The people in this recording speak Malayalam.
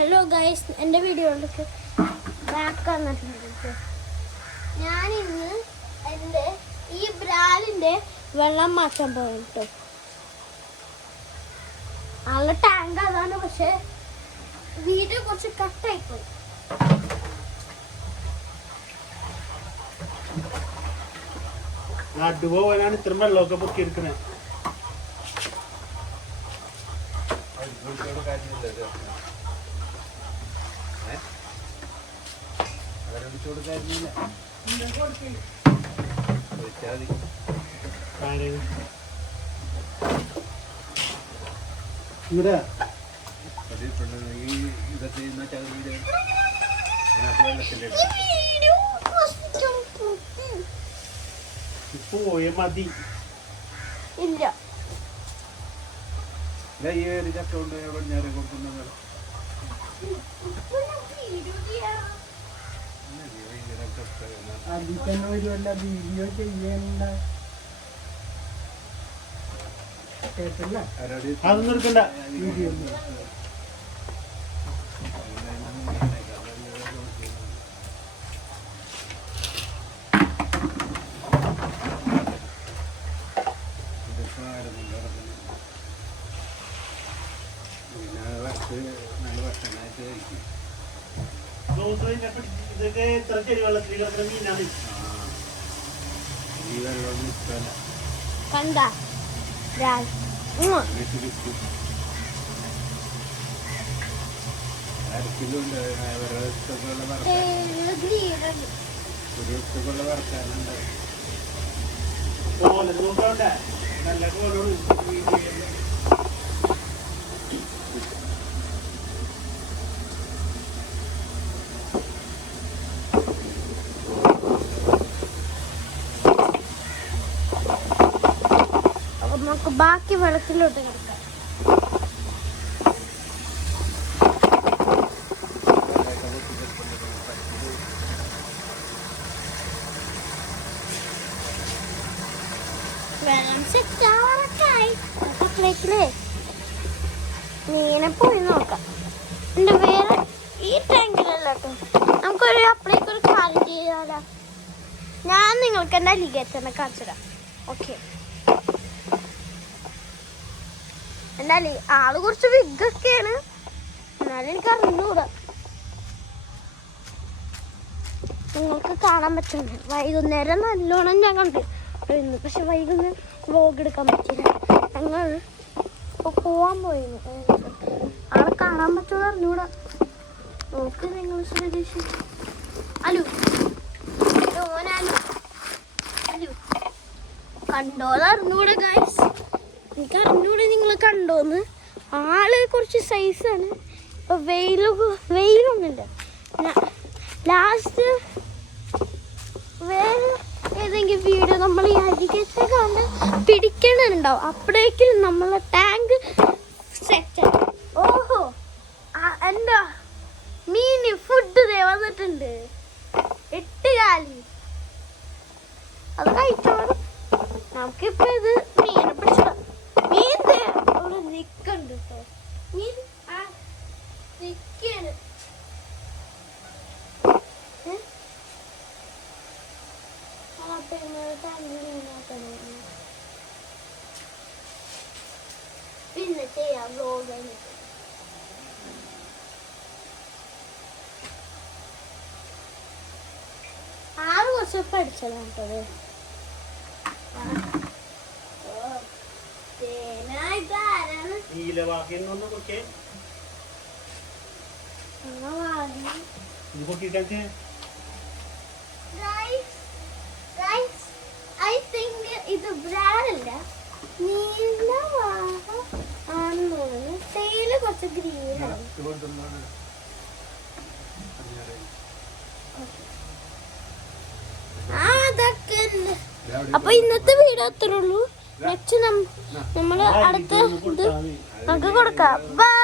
ഹലോ ഗൈസ്, എൻ്റെ വീഡിയോയിലേക്ക് ബാക്ക് വന്നിട്ടുണ്ട്. ഞാനിന്ന് എൻ്റെ ഈ ബ്രാലിൻ്റെ വെള്ളം മാറ്റാൻ പോകും കേട്ടോ. നല്ല ടാങ്ക് അതാണ്, പക്ഷെ വീഡിയോ കുറച്ച് കട്ടായിപ്പോയി. നടുപോവാനാണ് ഇത്രയും വെള്ളമൊക്കെ പൊക്കി എടുക്കണേ. പോയ മതി ഇല്ല. ചക്ക കൊണ്ട് പടിഞ്ഞാറ് കൊടുക്കുന്നത് അതിൽ തന്നെ വരുമല്ല വീഡിയോ ചെയ്യണ്ട. കേട്ടില്ല, അതൊന്നും എടുക്കണ്ട. വീഡിയോ ഇതൊക്കെ എത്ര ചെറിയ വെള്ളത്തിൽ കിടക്കുന്ന മീനാണ്. ഈ വെള്ളം ഇഷ്ടമല്ല. കണ്ട അരക്കിലുണ്ട് ഒരു ദിവസത്തേക്കുള്ള വറക്കാനുണ്ട്. നോക്കണ്ടേ നല്ല കോലോട് നമുക്ക് ബാക്കി വെള്ളത്തിലോട്ട് കിടക്കാം. വെള്ളം സെറ്റാവാറൊക്കെയായി. അപ്പോഴേക്കില്ലേ മീനെ പോയി നോക്കാം. എൻ്റെ വേറെ ഈ ടാങ്കിലല്ല കേട്ടോ. നമുക്കൊരു അപ്പോഴേക്കൊരു കാര്യം ചെയ്യാലോ. ഞാൻ നിങ്ങൾക്ക് എൻ്റെ അലിഗേറ്ററിനെ കാണിച്ചു തരാം. ഓക്കെ, എന്നാലും ആള് കുറച്ച് വിഗൊക്കെയാണ്, എന്നാലും എനിക്ക് അറിഞ്ഞൂടാ. നിങ്ങൾക്ക് കാണാൻ പറ്റുന്നു. വൈകുന്നേരം നല്ലോണം ഞാൻ കണ്ടു ഇന്ന്, പക്ഷെ വൈകുന്നേരം വ്ലോഗ് എടുക്കാൻ പറ്റില്ല. ഞങ്ങൾ ഇപ്പോൾ പോവാൻ പോയിരുന്നു. ആളെ കാണാൻ പറ്റുമെന്ന് അറിഞ്ഞൂടാ. നോക്ക് നിങ്ങൾ ശ്രദ്ധിച്ചു. അലു ഓനാലു അലു കണ്ടോന്ന് അറിഞ്ഞൂടെ ഗൈസ്? എനിക്ക് അറിഞ്ഞൂടെ നിങ്ങൾ കണ്ടോന്ന്. ആള് കുറച്ച് സൈസാണ്. ഇപ്പൊ വെയിലൊന്നുമില്ല. ലാസ്റ്റ് വേറെ ഏതെങ്കിലും വീഡിയോ നമ്മൾ ഈ അരികത്തെ കണ്ട് പിടിക്കണുണ്ടാവും. അപ്പോഴേക്കും നമ്മളെ ടാങ്ക് സെറ്റാണ്. ഓഹോ, എന്താ മീന് ഫുഡ് വന്നിട്ടുണ്ട്. 8 കാലി അത് കഴിച്ചോളും. നമുക്കിപ്പോ ഇത് മീനെ പിടിച്ചോ. മീൻ അവിടെ നിക്കണ്ട് കേട്ടോ. മീൻ നിക്കാണ്. പിന്നെ ചെയ്യാം വ്ലോഗ്. ആറ് വർഷം പഠിച്ചതാണ് കേട്ടത്. ഇത് ബ്രാഡല്ല, നീലവാഹ ആണെന്ന് തോന്നുന്നു. തേയില കുറച്ച് ഗ്രീനാണ്. അതൊക്കെ അപ്പൊ ഇന്നത്തെ വീഡിയോ അത്രേ ഉള്ളൂ. നെക്സ്റ്റ് നമ്മൾ അടുത്ത ഇത് നമുക്ക് കൊടുക്കാം. ബൈ.